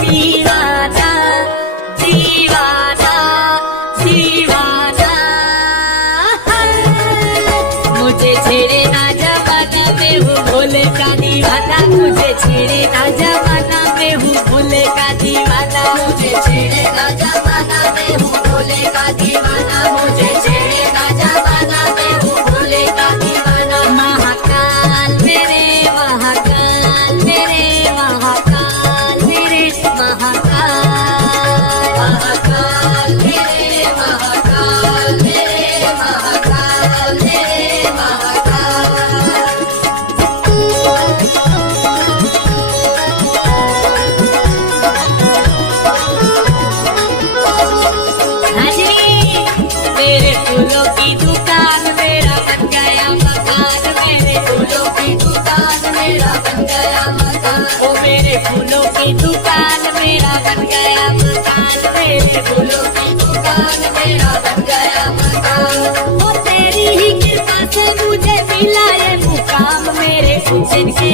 दीवाना दीवाना दीवाना। मुझे छेड़े ना जमाना में हूँ भोले का दीवाना। मुझे छेड़े ना जमाना में हूँ भोले का दीवाना। मुझे छेड़े ना जमाना में हूँ भोले का दीवाना। मुझे छेड़े ना जमाना में हूँ भोले का दीवाना। महाकाल मेरे महाकाल मेरे महाकाल मेरे महाकाल महाकाल मेरे महाकाल मेरे महाकाल मेरे महाकाल। मेरे फूलों की दुकान मेरा बन गया मकान। मेरे फूलों की दुकान मेरा बन गया मकान। ओ मेरे फूलों की दुकान मेरा बन गया मकान। मेरे फूलों की दुकान मेरा बन गया मकान। ओ तेरी ही कृपा से मुझे मिला ये मुकाम। मेरे उज्जैन के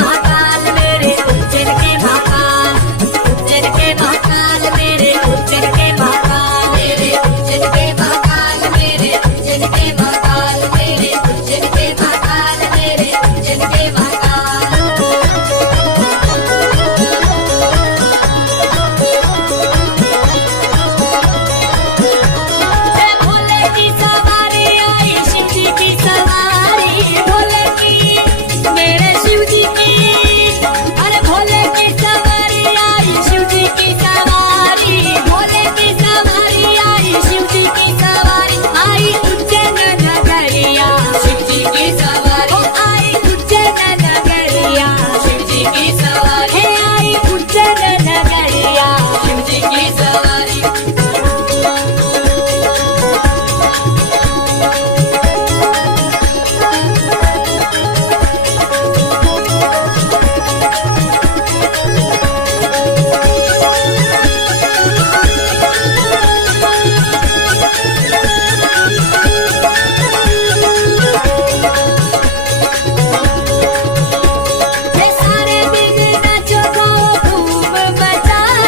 महाकाल मेरे उज्जैन के महाकाल। उज्जैन के महाकाल मेरे उज्जैन के महाकाल। मेरे उज्जैन के महाकाल मेरे उज्जैन के महाकाल। मेरे उज्जैन के महाकाल मेरे उज्जैन के महाकाल। भोले की सवारी आई शिव जी की सवारी। भोले की मेरे शिव जी की अरे भोले की सवारी आई शिव जी की सवारी। भोले की सवारी आई शिव जी की सवारी। आई उज्जैन नगरिया शिव जी की सवारी। आई उज्जैन नगरिया शिव जी की सवारी। आई उज्जैन नगरिया शिव जी की सवारी। सारे दिन नाचो गाओ धूम मचाओ।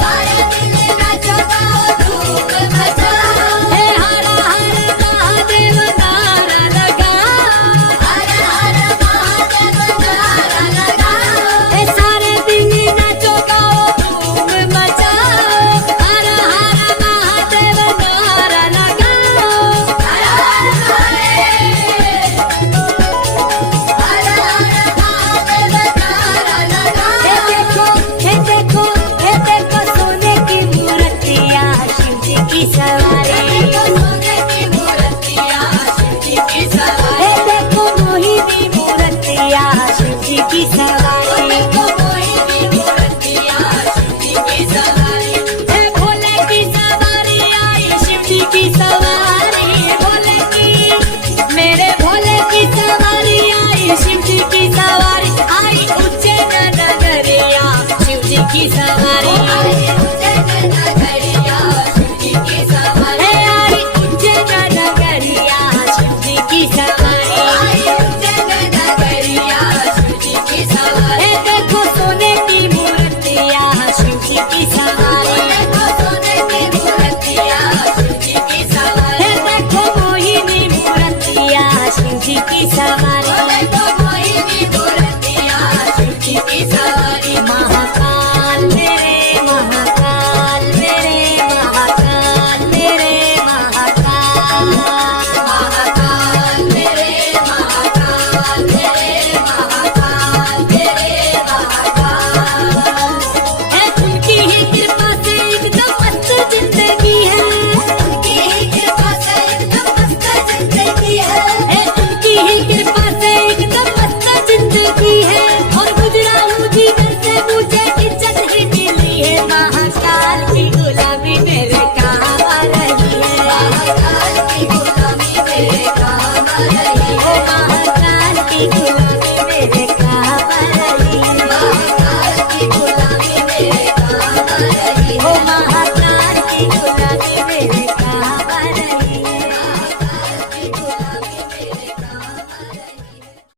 सारे दिन नाचो गाओ धूम मचाओ। हे हर हर महादेव नारा लगाओ। हर हर महादेव नारा लगाओ। हे सारे दिन नाचो गाओ धूम मचाओ। हर हर महादेव नारा लगाओ। हर हर महादेव हर हर महादेव नारा लगाओ। हे देखो सोने की मूर्तियाँ शिव जी की सवारी। सोने की मूर्तियाँ शिव जी की सवारी। हे देखो मोहिनी मूर्तियाँ शिव जी की सवारी। देखो मोहिनी मूर्तियाँ शिव जी की सवारी। हे भोले की सवारी आई शिव जी की सवारी। भोले की मेरे भोले की सवारी आई शिव जी की सवारी। आई उज्जैन नगरिया शिव जी की सवारी। आई उज्जैन नगरिया शिव जी की सवारी। आई उज्जैन नगरिया शिव जी की सवारी। आई उज्जैन नगरिया शिव जी की सवारी। देखो सोने की मूर्तियाँ शिव जी की सवारी। देखो सोने की मूर्तियाँ शिव जी की सवारी। देखो मोहिनी मूर्तियाँ शिव जी की सवारी। देखो मोहिनी मूर्तियाँ शिव जी की सवारी। महाकाल मेरे महाकाल मेरे महाकाल मेरे महाकाल। महाकाल मेरे महाकाल मेरे महाकाल मेरे महाकाल। है उनकी ही कृपा से एकदम मस्त जिंदगी है। उनकी ही कृपा से एकदम मस्त जिंदगी है। उनकी ही कृपा से एकदम मस्त जिंदगी है। और गुजरा हूँ जीवन से मुझे इज्जत ही मिली है। महाकाल की गुलामी मेरे काम आ रही है। महाकाल की गुलामी मेरे काम आ रही है। महाकाल की गुलामी मेरे काम आ रही है। महाकाल की गुलामी मेरे काम आ रही है।